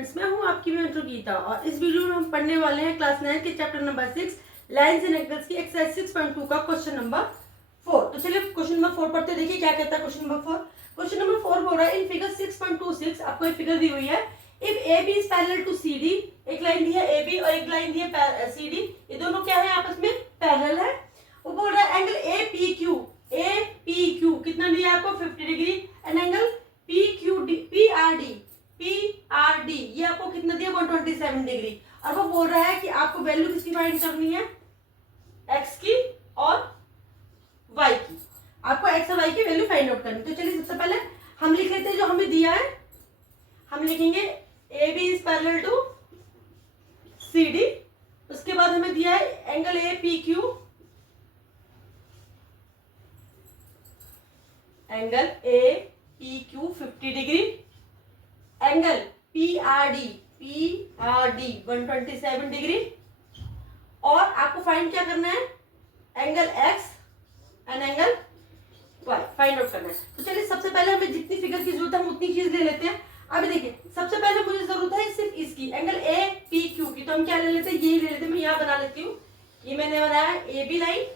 Students, मैं हूं आपकी मेंटर गीता और इस वीडियो में हम पढ़ने वाले हैं क्लास 9 के chapter number 6 lines and angles की एक्सरसाइज 6.2 का क्वेश्चन नंबर 4। तो चलिए क्वेश्चन नंबर 4 पढ़ते, देखिए क्या कहता है क्वेश्चन नंबर 4। क्वेश्चन नंबर 4 बोल रहा है इन फिगर 6.26 आपको एक फिगर दी हुई है। If A B is parallel to C D, एक लाइन दी है ए बी और एक लाइन दी है सी डी, ये दोनों क्या है आपस में पैरेलल है। वो बोल रहा है एंगल ए पी क्यू कितना दिया आपको 50 degree and angle P R D ये आपको कितना दिया 127 डिग्री। और वो बोल रहा है कि आपको वैल्यू किसकी फाइंड करनी है, एक्स की और वाई की। आपको एक्स और वाई की वैल्यू फाइंड आउट करनी। तो चलिए सबसे पहले हम लिख लेते हैं जो हमें दिया है। हम लिखेंगे A B is parallel to C D, उसके बाद हमें दिया है angle A P Q, angle A P Q 50 degree, angle P R D 127 degree, और आपको फाइंड क्या करना है, angle X and angle Y find out करना है। तो चलिए सबसे पहले हमें जितनी फिगर की जरूरत है हम उतनी चीज ले लेते हैं। अभी देखिए सबसे पहले मुझे जरूरत है सिर्फ इसकी एंगल ए पी क्यू की, तो हम क्या ले लेते हैं, यही ले लेते हैं। मैं यहां बना लेती हूँ, ये मैंने बनाया ए बी लाइन,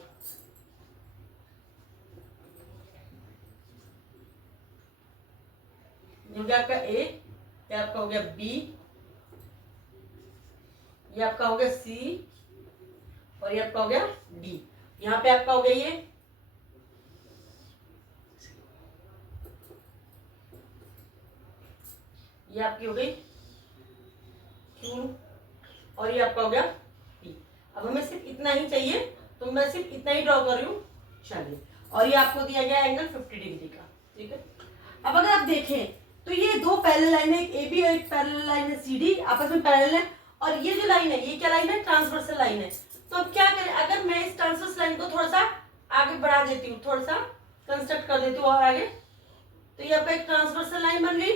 हो गया आपका ए, ये आपका हो गया बी, ये आपका हो गया सी और ये आपका हो गया डी। यहां पे आपका हो गया ये आपकी हो गई क्यू और ये आपका हो गया पी। अब हमें सिर्फ इतना ही चाहिए, तो मैं सिर्फ इतना ही ड्रॉ कर रही हूँ। चलिए, और ये आपको दिया गया एंगल 50 डिग्री का, ठीक है। अब अगर आप देखें तो ये दो पैरेलल लाइन है, एक ए बी और एक पैरेलल लाइन है सी डी, आपस में पैरेलल है। और ये जो लाइन है ये क्या लाइन है, ट्रांसवर्सल लाइन है। तो अब क्या करें, अगर मैं इस ट्रांसवर्स लाइन को थोड़ा सा आगे बढ़ा देती हूँ, थोड़ा सा कंस्ट्रक्ट कर देती हूँ और आगे, तो ये आपका एक ट्रांसवर्सल लाइन बन गई।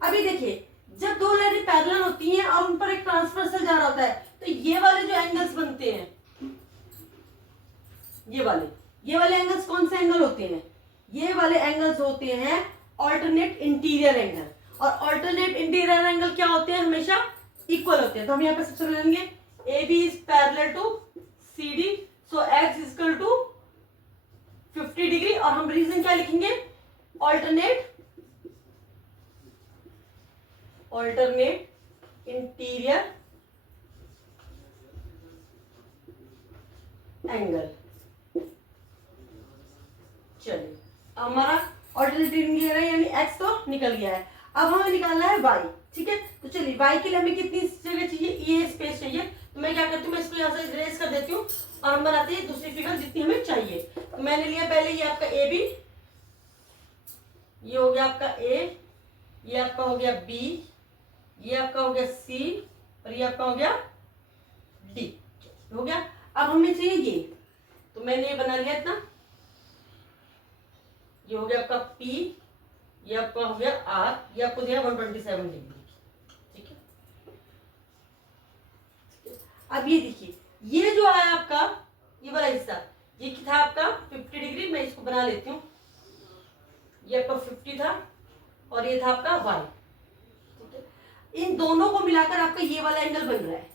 अभी देखिए जब दो लाइनें पैरेलल होती हैं और उन पर एक ट्रांसवर्सल जा रहा होता है, तो ये वाले जो एंगल्स बनते हैं, ये वाले एंगल्स कौन से एंगल होते हैं, ये वाले एंगल्स होते हैं ऑल्टरनेट इंटीरियर एंगल। और ऑल्टरनेट इंटीरियर एंगल क्या होते हैं, हमेशा इक्वल होते हैं। तो हम यहाँ पे सबसे लेंगे A B is parallel to C D, so X is equal to 50 degree. और हम रीजन क्या लिखेंगे, ऑल्टरनेट इंटीरियर एंगल। चलिए हमारा ऑल्टरनेट इंटीरियर है यानी एक्स तो निकल गया है। अब हमें निकालना है वाई, ठीक है। तो चलिए वाई के लिए हमें कितनी जगह चाहिए, ये स्पेस चाहिए। तो मैं क्या करती हूँ, मैं इसको यहाँ से इरेज कर देती हूँ और हम बनाते हैं दूसरी फिगर जितनी हमें चाहिए। तो मैंने लिया पहले ये आपका ए बी, ये हो गया आपका ए, ये आपका हो गया बी, ये आपका हो गया सी और ये आपका हो गया डी, हो गया। अब हमें चाहिए ये, तो मैंने ये बना लिया इतना, ये हो गया आपका P, ये आपका हो गया R, ये आपको दिया 127 डिग्री, ठीक है। अब ये देखिए ये जो है आपका ये वाला हिस्सा, ये था आपका 50 डिग्री। मैं इसको बना लेती हूँ, ये आपका 50 था और ये था आपका Y, ठीक है। इन दोनों को मिलाकर आपका ये वाला एंगल बन रहा है,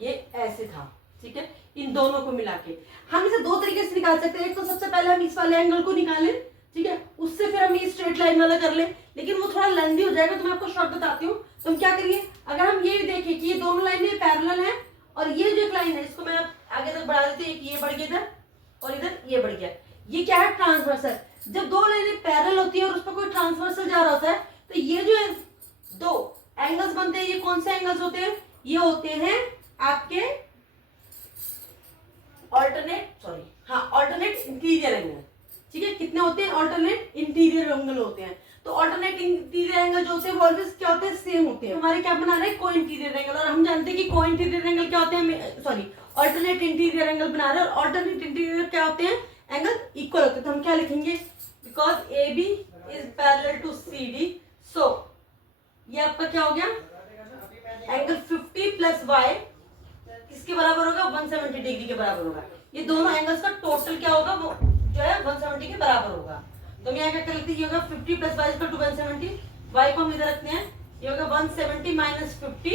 ये ऐसे था, ठीक है। इन दोनों को मिला के हम इसे दो तरीके से निकाल सकते हैं। एक तो सबसे पहले हम इस वाले एंगल को निकालें, ठीक है, उससे फिर हम ये स्ट्रेट लाइन वाला कर ले, लेकिन वो थोड़ा लेंथी हो जाएगा, तो मैं आपको शॉर्ट बताती हूँ। तो हम क्या करिए, अगर हम ये देखें कि ये दोनों लाइनें पैरेलल हैं और ये जो एक लाइन है इसको मैं आगे तक बढ़ा देती हूँ, एक ये बढ़ गया इधर और इधर ये बढ़ गया, ये क्या है ट्रांसवर्सल। जब दो लाइनें पैरेलल होती है और उस पर कोई ट्रांसवर्सल जा रहा होता है, तो ये जो दो एंगल्स बनते हैं, ये कौन से एंगल्स होते हैं, ये होते हैं आपके ऑल्टरनेट इंटीरियर एंगल, ठीक है। कितने होते हैं, ऑल्टरनेट इंटीरियर एंगल होते हैं। तो ऑल्टरनेट इंटीरियर एंगल जो होते हैं वो ऑलवेज क्या होते हैं, सेम होते हैं। हमारे क्या बना रहे हैं, को इंटीरियर एंगल, और हम जानते हैं कि को इंटीरियर एंगल क्या होते हैं, ऑल्टरनेट इंटीरियर एंगल बना रहे हैं। और ऑल्टरनेट इंटीरियर क्या होते हैं, एंगल इक्वल होते हैं। तो हम क्या लिखेंगे, because A B is parallel to C D, so ये आपका क्या हो गया, एंगल 50 प्लस वाई किसके बराबर होगा, 170 डिग्री के बराबर होगा। ये दोनों एंगल्स का टोटल क्या होगा, वो जो है 170 के बराबर होगा। तो मैं क्या कर लेती हूँ, 50 प्लस वाई इक्वल टू 170, वाई को हम इधर रखते हैं ये होगा 170 माइनस 50,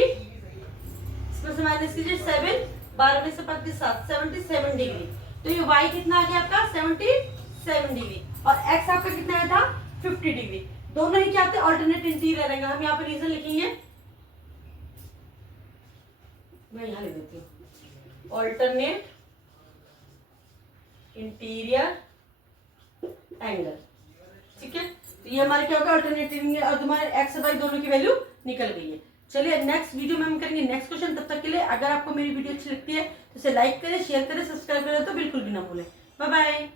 इसमें से माइनस कीजिए 7, 12 में से 35 7, 77 डिग्री। तो ये y कितना आ गया आपका 77 डिग्री और x आपका कितना आया था 50 डिग्री। दोनों ही क्या थे ऑल्टरनेट इंटीरियर रहेंगे। हम यहाँ पे रीजन लिखेंगे, मैं यहाँ लिख देती हूँ ऑल्टरनेट इंटीरियर एंगल। ठीक है, तो ये हमारे क्या होगा अल्टरनेट इंटीरियर और तुम्हारे एक्स वाई दोनों की वैल्यू निकल गई है। चलिए नेक्स्ट वीडियो में हम करेंगे नेक्स्ट क्वेश्चन। तब तक के लिए अगर आपको मेरी वीडियो अच्छी लगती है तो इसे लाइक करें, शेयर करें, सब्सक्राइब करें तो बिल्कुल भी ना भूलें। Bye bye.